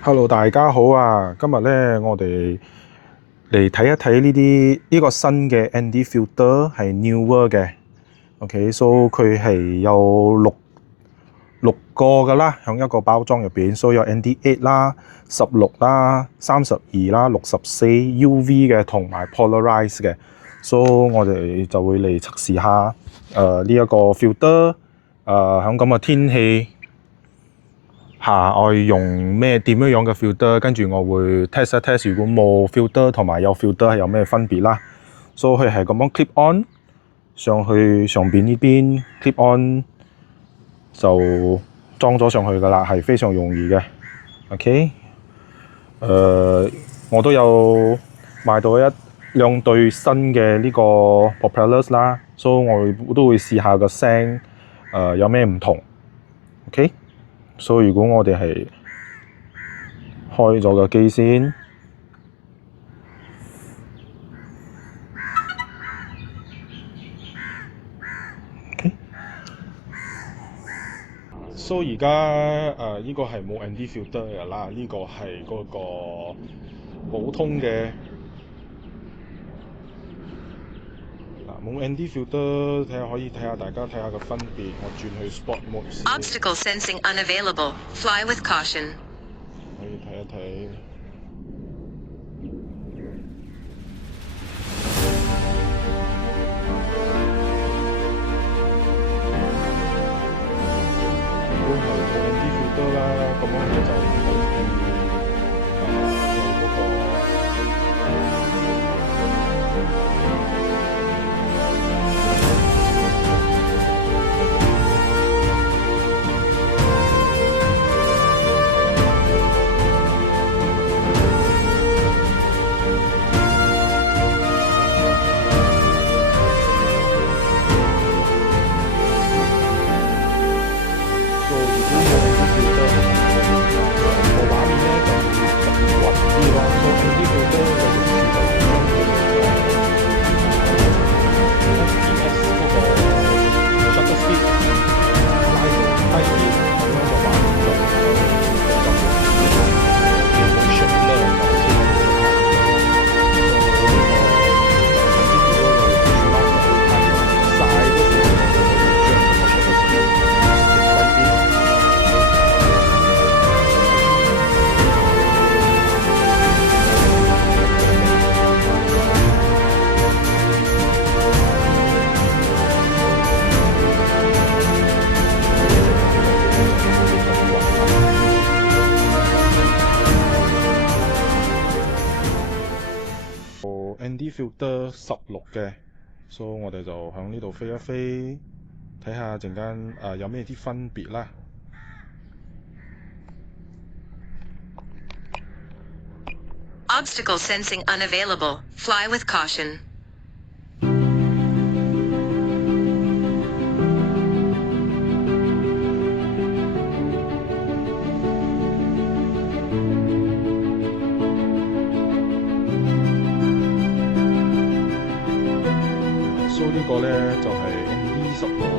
Hello，大家好啊！今日咧，我哋嚟睇一睇呢個新嘅 ND filter 係 newer 嘅。OK，so 佢係有六個噶啦，響一個包裝入邊，so 有 ND8 啦、16啦、32啦、64 UV 嘅同埋 polarize 嘅。so 我哋就會嚟測試下呢一個 filter 響咁嘅天氣下我用點樣嘅 filter，跟住我會 test 一 test，如果冇 filter 同埋有 filter 係有咩分別啦。所以佢係咁樣 clip on 上去上邊呢邊 clip on 就裝咗上去噶啦，係非常容易嘅。OK，我都有買到兩對新嘅呢個 propellers 啦，所以我都會試下個聲有咩唔同。OK。所以如果我哋係開咗個機先，OK。所以而家呢個係冇 ND filter 嘅啦，呢個係嗰個普通嘅冇 ND filter，可以睇下大家睇下個分別。我轉去 Sport Mode 先。Obstacle sensing unavailable. Fly with caution. 可以睇一睇。如果係冇 ND filter 啦，咁樣我就可以有嗰個。ND filter 16嘅，所以我哋就響呢度飛一飛，睇下陣間有咩啲分別啦。Obstacle sensing unavailable. Fly with caution. so 呢個咧就係 ND16